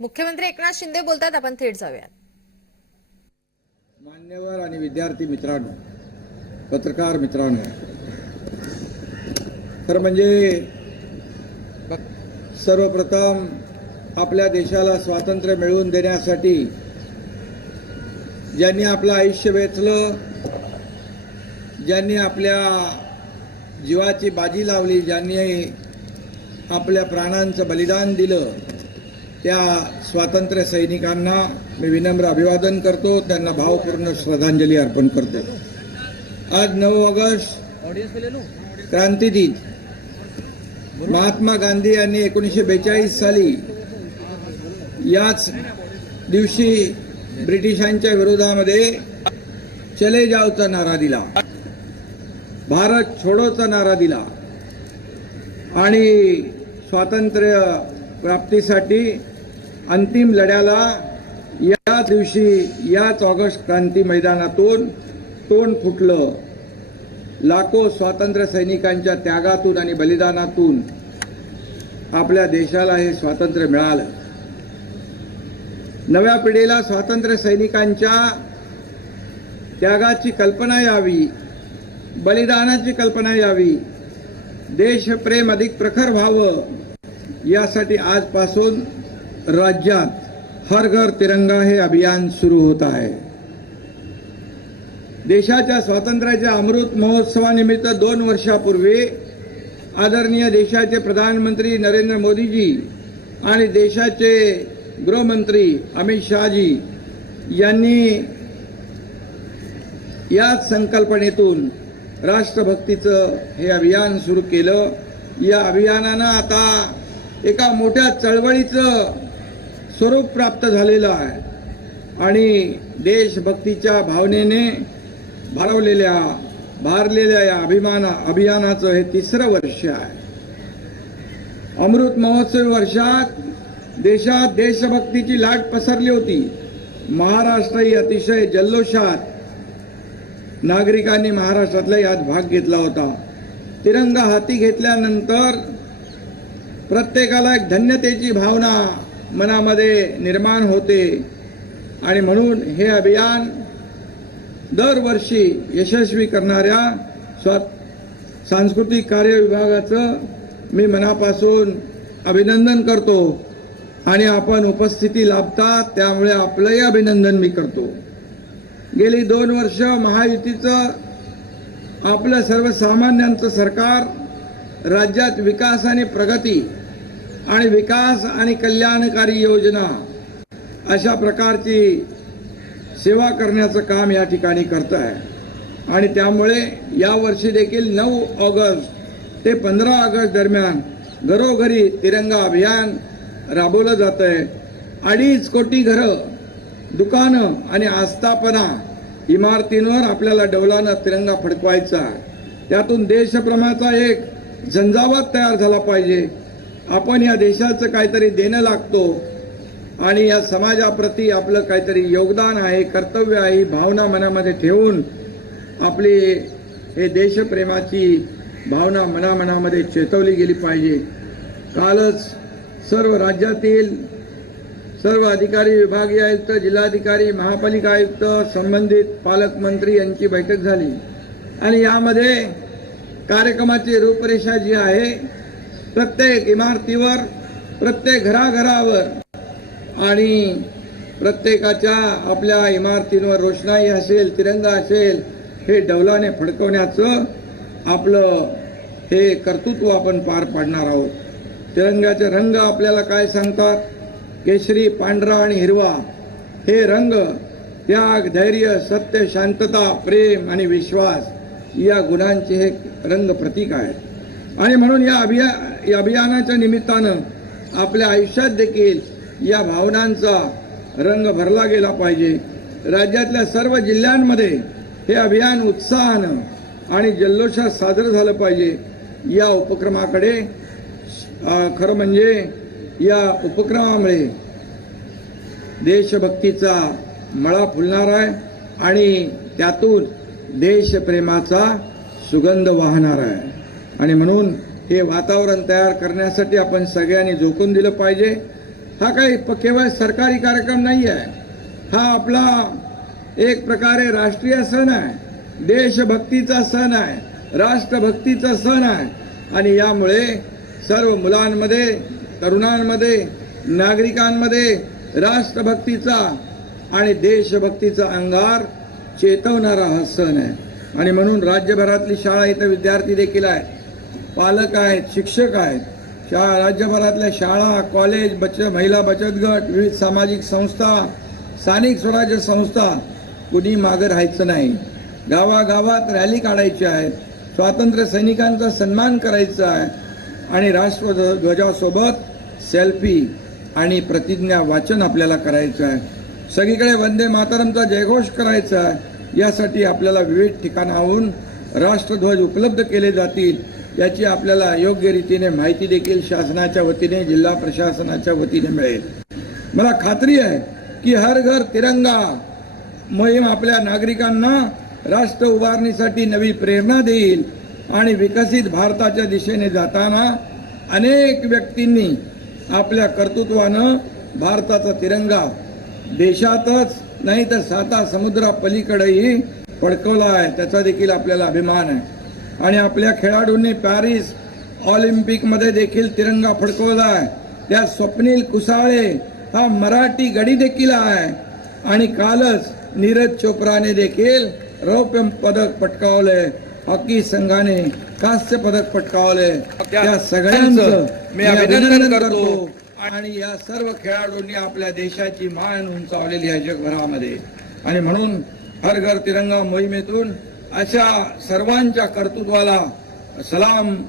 मुख्यमंत्री एकनाथ शिंदे बोलतात आपण थेट जाऊयात. मान्यवर आणि विद्यार्थी मित्रांनो पत्रकार मित्रांनो तर म्हणजे सर्वप्रथम आपल्या देशाला स्वातंत्र्य मिळवून देण्यासाठी ज्यांनी आपलं आयुष्य वेचलं ज्यांनी आपल्या जीवाची बाजी लावली ज्यांनी आपल्या प्राणांचं बलिदान दिलं त्या स्वातंत्र्य सैनिकांना मी विनम्र अभिवादन करतो त्यांना भावपूर्ण श्रद्धांजली अर्पण करतो. आज नऊ ऑगस्ट क्रांती दिन. महात्मा गांधी यांनी एकोणीसशे बेचाळीस साली याच दिवशी ब्रिटिशांच्या विरोधामध्ये चले जावचा नारा दिला. भारत छोडोचा नारा दिला. आणि स्वातंत्र्य प्राप्तीसाठी अंतिम लढ्याला या दिवशी याच ऑगस्ट क्रांती मैदानातून तोंड फुटलं. लाखो स्वातंत्र्य सैनिकांच्या त्यागातून आणि बलिदानातून आपल्या देशाला हे स्वातंत्र्य मिळालं. नव्या पिढीला स्वातंत्र्य सैनिकांच्या त्यागाची कल्पना यावी बलिदानाची कल्पना यावी देशप्रेम अधिक प्रखर व्हावं यासाठी आजपासून राज्यात हर घर तिरंगा हे अभियान सुरू होत आहे. देशाच्या स्वातंत्र्याच्या अमृत महोत्सवानिमित्त दोन वर्षापूर्वी आदरणीय देशाचे प्रधानमंत्री नरेंद्र मोदीजी आणि देशाचे गृहमंत्री अमित शहाजी यांनी याच संकल्पनेतून राष्ट्रभक्तीचं हे अभियान सुरू केलं. या अभियानानं आता एका मोठ्या चळवळीचं स्वरूप प्राप्त झालेलं आहे. आणि देशभक्तीच्या भावनेने भारवलेल्या भारलेल्या या अभिमाना अभियानाचं हे तिसरं वर्ष आहे. अमृत महोत्सव वर्षात देशात देशभक्तीची लाट पसरली होती. महाराष्ट्रही अतिशय जल्लोषात नागरिकांनी महाराष्ट्रातला यात भाग घेतला होता. तिरंगा हाती घेतल्यानंतर प्रत्येकाला एक धन्यतेची भावना मनामध्ये निर्माण होते. आणि म्हणून हे अभियान दरवर्षी यशस्वी करणाऱ्या स्वा सांस्कृतिक कार्य विभागाचं मी मनापासून अभिनंदन करतो. आणि आपण उपस्थिती लाभता त्यामुळे आपलंही अभिनंदन मी करतो. गेली दोन वर्ष महायुतीचं आपलं सर्वसामान्यांचं सरकार राज्यात विकास आणि प्रगती आणि विकास आणि कल्याणकारी योजना अशा प्रकारची सेवा करण्याचं काम या ठिकाणी करत आहे आणि त्यामुळे यावर्षी देखील नऊ ऑगस्ट ते पंधरा ऑगस्ट दरम्यान घरोघरी तिरंगा अभियान राबवलं जात आहे अडीच कोटी घरं दुकानं आणि आस्थापना इमारतींवर आपल्याला डौलानं तिरंगा फडकवायचा त्यातून देशभ्रमाचा एक झंझावात तयार झाला पाहिजे. आपण या देशाचं काहीतरी देणं लागतो आणि या समाजाप्रती आपलं काहीतरी योगदान आहे कर्तव्य आहे ही भावना मनामध्ये ठेवून आपली हे देशप्रेमाची भावना मनामनामध्ये चेतवली गेली पाहिजे. कालच सर्व राज्यातील सर्व अधिकारी विभागीय आयुक्त जिल्हाधिकारी महापालिका आयुक्त संबंधित पालकमंत्री यांची बैठक झाली. आणि यामध्ये कार्यक्रमाची रूपरेषा जी आहे प्रत्येक इमारतीवर प्रत्येक घराघरावर आणि प्रत्येकाच्या आपल्या इमारतींवर रोषणाई असेल तिरंगा असेल हे डौलाने फडकवण्याचं आपलं हे कर्तृत्व आपण पार पाडणार आहोत. तिरंगाचे रंग आपल्याला काय सांगतात? केशरी पांढरा आणि हिरवा. हे रंग त्याग धैर्य सत्य शांतता प्रेम आणि विश्वास या गुणांचे हे रंग प्रतीक आहेत. आणि म्हणून या अभिया या अभियानाच्या निमित्तानं आपल्या आयुष्यात देखील या भावनांचा रंग भरला गेला पाहिजे. राज्यातल्या सर्व जिल्ह्यांमध्ये हे अभियान उत्साहानं आणि जल्लोषात साजरं झालं पाहिजे. या उपक्रमाकडे खरं म्हणजे या उपक्रमामुळे देशभक्तीचा मळा फुलणार आहे आणि त्यातून देशप्रेमाचा सुगंध वाहणार आहे. आणि म्हणून हे वातावरण तयार करण्यासाठी आपण सगळ्यांनी झोकून दिलं पाहिजे. हा काही प- केवळ सरकारी कार्यक्रम नाही आहे. हा आपला एक प्रकारे राष्ट्रीय सण आहे. देशभक्तीचा सण आहे. राष्ट्रभक्तीचा सण आहे. आणि यामुळे सर्व मुलांमध्ये तरुणांमध्ये नागरिकांमध्ये राष्ट्रभक्तीचा आणि देशभक्तीचा अंगार चेतवणारा हा सण आहे. आणि म्हणून राज्यभरातली शाळा इथं विद्यार्थी देखील आहे पालक आहेत शिक्षक आहेत. शाळा राज्यभरातल्या शाळा कॉलेज बच महिला बचत गट विविध सामाजिक संस्था स्थानिक स्वराज्य संस्था कुणी मागं राहायचं नाही. गावागावात रॅली काढायची आहे. स्वातंत्र्य सैनिकांचा सन्मान करायचा आहे. आणि राष्ट्रध्वजासोबत सेल्फी आणि प्रतिज्ञा वाचन आपल्याला करायचं आहे. सगळीकडे वंदे मातरमचा जयघोष करायचा आहे. यासाठी आपल्याला विविध ठिकाणाहून राष्ट्रध्वज उपलब्ध केले जातील. याची आपल्याला योग्य रीतीने माहिती देखील शासनाच्या वतीने जिल्हा प्रशासनाच्या वतीने मिळेल. मला खात्री आहे की हर घर तिरंगा मोहीम आपल्या नागरिकांना राष्ट्र उभारणीसाठी नवी प्रेरणा देईल आणि विकसित भारताच्या दिशेने जाताना अनेक व्यक्तींनी आपल्या कर्तृत्वानं भारताचा तिरंगा देशातच नाही तर साता समुद्रापलीकडेही फडकवला आहे. त्याचा देखील आपल्याला अभिमान आहे. आणि आपल्या खेळाडूंनी पॅरिस ऑलिम्पिकमध्ये देखील तिरंगा फडकवला आहे. त्या स्वप्नील कुसाळे हा मराठी गडी देखील आहे. आणि कालच नीरज चोप्राने देखील रौप्य पदक पटकावले. हॉकी संघाने कांस्य पदक पटकावले. त्या सगळ्यांचं मी अभिनंदन करतो. आणि या सर्व खेळाडूंनी आपल्या देशाची मान उंचावलेली आहे जगभरामध्ये. आणि म्हणून हर घर तिरंगा मोहिमेतून अशा सर्वांच्या कर्तृत्वाला सलाम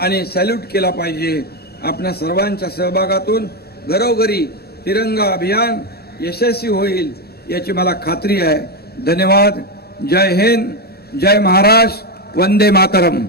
आणि सॅल्यूट केला पाहिजे. आपल्या सर्वांच्या सहभागातून घरोघरी तिरंगा अभियान यशस्वी होईल याची मला खात्री आहे. धन्यवाद. जय हिंद. जय महाराष्ट्र. वंदे मातरम.